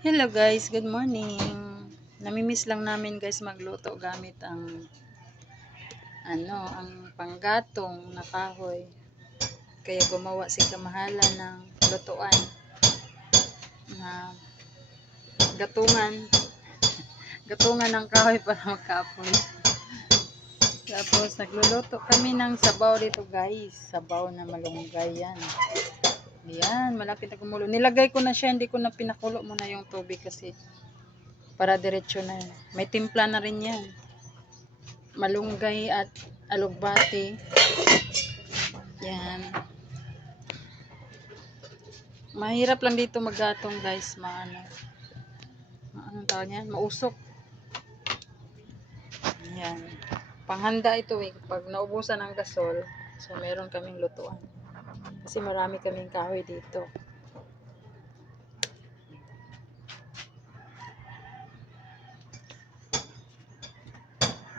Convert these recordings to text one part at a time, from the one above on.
Hello guys, good morning. Namimiss lang namin guys magluto gamit ang ang panggatong na kahoy. Kaya gumawa si Kamahalan ng lutuan na gatungan, gatungan ng kahoy para magkaapoy. Tapos nagluluto kami ng sabaw dito guys, sabaw na malunggay yan. Ayan, malaki na kumulo. Nilagay ko na siya, hindi ko na pinakulo muna yung tubig kasi para diretso na. May timpla na rin yan. Malunggay at alugbati. Yan. Mahirap lang dito maggatong guys, anong tawag yan? Mausok. Yan. Panghanda ito eh. Pag naubusan ng gasol, so meron kaming lutuan. Kasi marami kaming kahoy dito.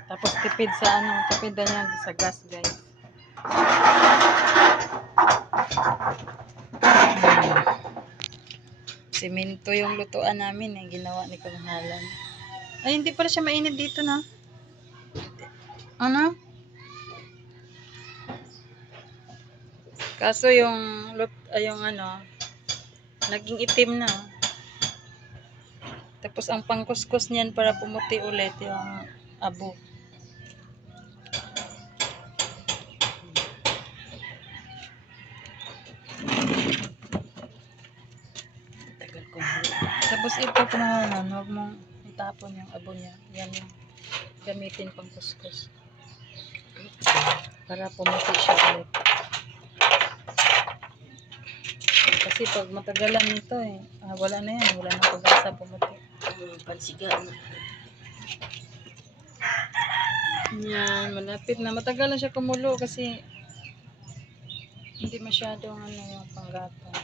Tapos tipid tipid na yan sa gas guys. Simento yung lutuan namin eh, ginawa ni Kamahalan. Ay, hindi pala siya mainit dito na. Ano? Kaso yung naging itim na. Tapos ang pangkuskus niyan para pumuti ulit yung abo. Tapos ito Kamahalan, huwag mong itapon yung abo niya. Yan yung gamitin pang kuskus. Para pumuti siya ulit. Kasi pag matagalan nito wala na yan. Wala na pag-asa pumuti. Pansiga na. Yan, malapit na. Matagal na siya kumulo kasi hindi masyadong yung panggatong.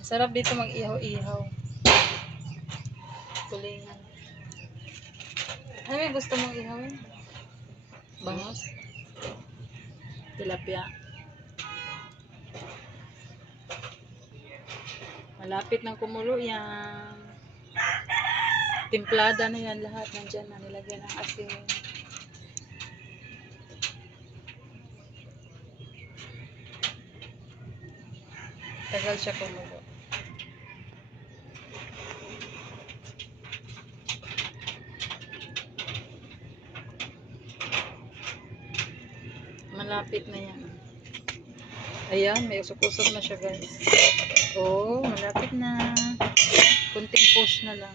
Masarap dito mag-ihaw-ihaw. Kulingan. Ano yung gusto mong ihawin? Bangos? Tilapia. Malapit ng kumulo yan. Timplada na yan lahat. Nandyan na nilagyan ng asin. Tagal siya kumulo. Malapit na yan. Ayan, may usok-usok na siya guys. Oh, malapit na. Kunting push na lang.